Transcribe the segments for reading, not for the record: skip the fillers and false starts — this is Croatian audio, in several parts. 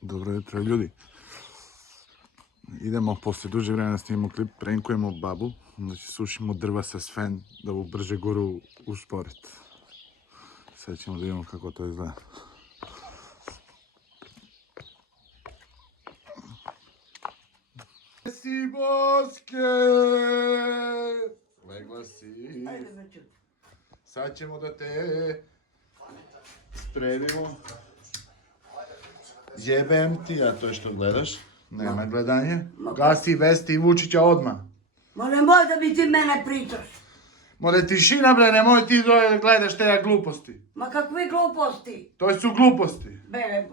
Dobro jutro ljudi. Idemo poslije duže vremena snimamo klip, prankujemo babu. Znači sušimo drva sa Sven da bu brže guru usporit. Sad ćemo da vidimo kako to izgleda. Si Boske! Legla si. Sad ćemo da te spredimo. Jebem ti, a to je što gledaš. Nema gledanje. Gasi Vesti i Vučića odmah. Ma nemoj da mi ti mene pričaš. More tišina bre, nemoj ti dole gledaš te gluposti. Ma kakve gluposti. To su gluposti. Bere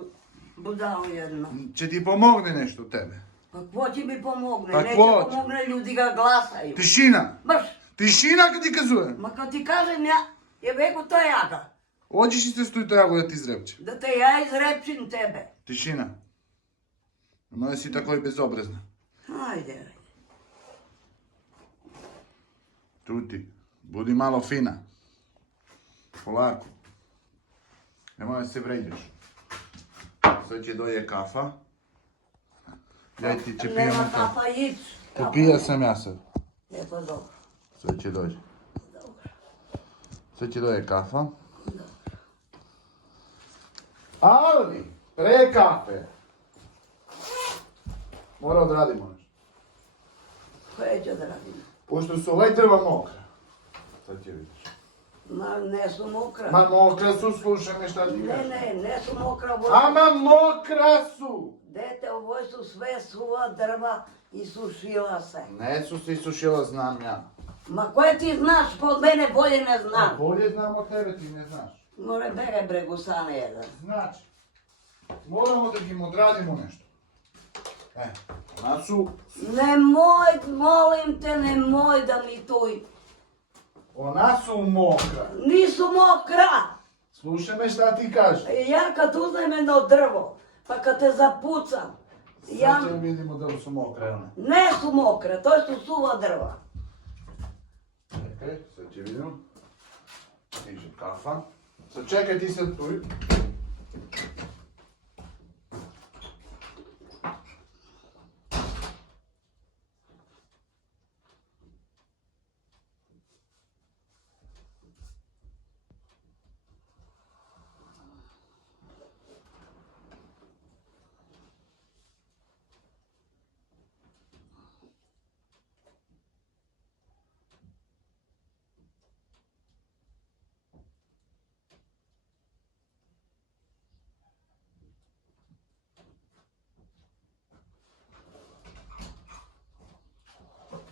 budalo jedno. Će ti pomogne nešto tebe. Pa ko će mi pomogne? Pa Neće ko će? pomogne, ljudi ga glasaju. Tišina. Baš. Tišina kad ti kazujem. Ma kad ti kažem ja, je veko to jaga. Ođiš i se stoji to jago da ti izrepće. Da te ja izrepčim tebe. Tišina. Nemoj si tako i bezobrazna. Ajde. Tuti, budi malo fina. Polako. Nemoj da se vređaš. Sad će doje kafa. Ja ti će pijemo Nema kafu. kafa ić. Popija sam ja sad. Je pa dobro. Sad će doći. Sad će doje kafa. Ali, pre kafe. Mora odradimo nešto. Koje ću da radim? Pošto su ovaj drva mokra. Sad će vidiš. Ma ne su mokra. Ma mokra su, slušaj me šta ti kažeš. Ne su mokra. Ama mokra su! Dete, ovo su sve suva drva i sušila se. Ne su se isušila, znam ja. Ma koje ti znaš, pod mene bolje ne znam. Bolje znam od tebe, ti ne znaš. More bere bre gusane jedan. Znači, moramo da im odradimo nešto. Ona su... Nemoj, molim te, nemoj da mi tuj. Ona su mokra. Nisu mokra. Slušaj me šta ti kažeš. Ja kad uzmem jedno drvo, pa kad te zapucam, ja... Sad ćemo vidimo da li su mokre, one. Ne su mokre, to su suva drva. Čekaj, sad će vidimo. Stiže kafa. Sad čekaj ti sad tu.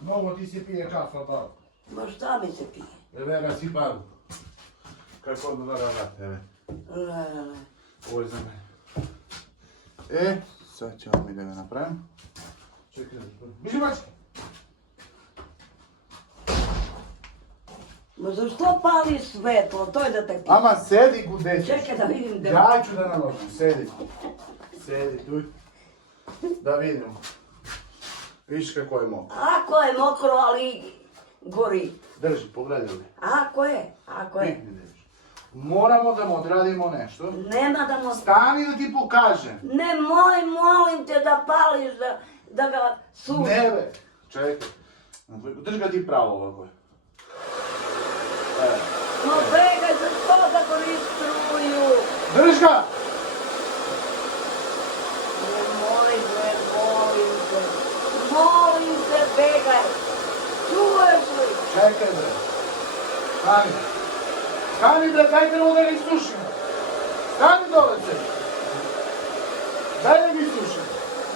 Mnogo ti se pije kafa, babu. Ma šta mi se pije? Vera si babu. Kako odgovara na tebe? Le. Ovo je za mene. Sad ćemo mi da ga napravimo. Čekaj, biži mačke! Ma zašto pali svetlo, to je da te pije. Ama sedi gudećeš. Čekaj da vidim da... Ja ću da naložim, sedi. Sedi tu. Da vidimo. Vidiš kako je mokro. Ako je mokro, ali gori. Drži, pogledaj li. Ako je. Pikni drži. Moramo da mu odradimo nešto. Nema da mu... Stani da ti pokažem. Nemoj, molim te da pališ, da ga suši. Ne ve. Čekaj. Drži ga ti pravo ovako. Ma begaj za to da koristi struju. Drži ga! Nemoj bre, molim te. Molim te, begaj. Čuješ li? Čekaj bre. Stani. Stani bre, dajte ovo da ga isušimo. Stani dole se. Daj da ga isušimo.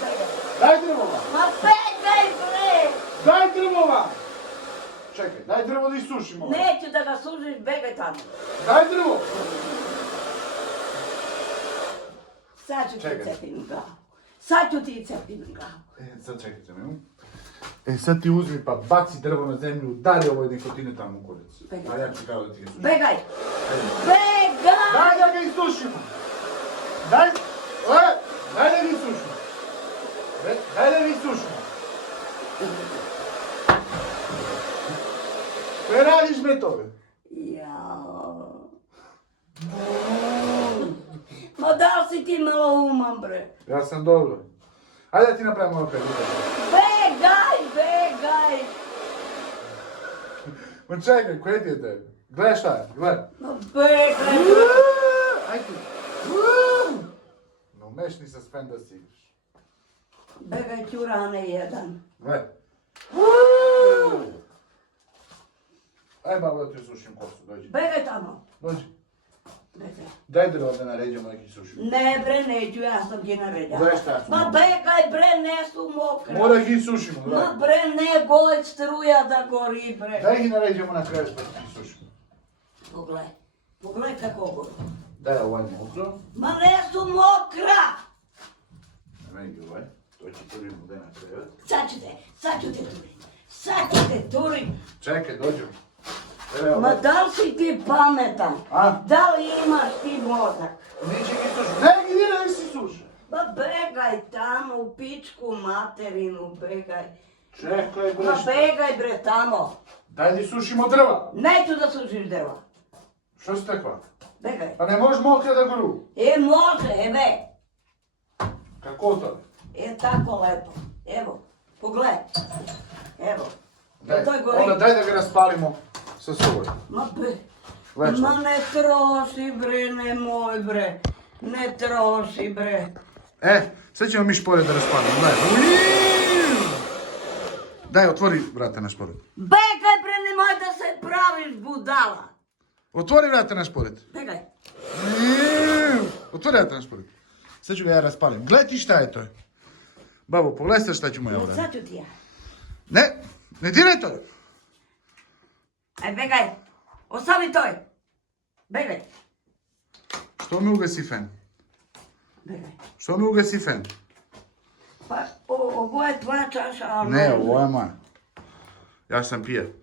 Begaj. Daj drvova. Ma begaj bre. Daj drvova. Čekaj, daj drvo da isušimo. Neću da ga sužiš, begaj tamo. Daj drvo. Sad ću ti Čekaj. cepim glavu. Sad ću ti cepim glavu. Sad čekajte me. Sad ti uzmi pa baci drvo na zemlju, dalje ovoj nikotine tamo u kurac. Begaj. A ja ću kao da ti ga isušim. Begaj. Begaj. Daj da ga isušimo. Daj da ga isušimo. Daj da ga isušimo. Kaj radiš me toga? Jao. Ma da li si ti malo umam, bre. Ja sam dobro. Ajde da ti napravimo opet. Begaj! Ma čekaj, koje ti je tebi? Gle šta je, gle. No begaj, Ajde. No umeš ni sa spem da si igraš. begaj ćurane jedan. Gle. Aj babo da ti usušim kosu, dođi. Begaj tamo. Dođi. Begaj. Daj drvo da naređemo neki sušim. Ne bre, neću, ja sam ti naredila. Gle šta su. Ma begaj bre, ne su mokra. Mora ih i sušimo, Ma daj. bre, ne goj struja da gori bre. Daj ih naređemo na kraju što ti sušimo. Pogledaj kako gori. Daj ovaj mokro. Ma ne su mokra! Vidi ovaj. To će prvi bude na krevet. Sad ću te turit. Čekaj, dođemo. Evo, Ma da li si ti pametan? A? Da li imaš ti mozak? Neće ih sušiti. Ne, gdje da ih si suši. Ma begaj tamo u pičku materinu, begaj. Čekaj, bre. Ma begaj bre tamo. Daj di sušimo drva. Neću da sušiš drva. Što si tekla? Begaj. Pa ne možeš mokre da goru. Može, Kako to? tako lepo. Evo, pogledaj. Evo. Daj, To je gori. onda daj da ga raspalimo sa sobom. Ma ne troši bre, nemoj bre. Ne troši bre. Sad ćemo mi šporet da raspalimo. Daj. Daj, otvori vrata na šporet. Begaj bre, nemoj da se praviš budala. Otvori vrata na šporet. Begaj. Otvori vrata na šporet. Sad ću ga ja raspalim. Gledaj ti šta je to. Babo, pogledaj sad šta ću mu ja uraditi. Sad ću ti ja. Ne diraj to. Aj begaj. Ostavi toj. Begaj. Što mi ugasi fen? Begaj. Što mi ugasi fen? Pa ovo je tvoja čaša, ali... Ne, ovo je moja. Ja sam pijen.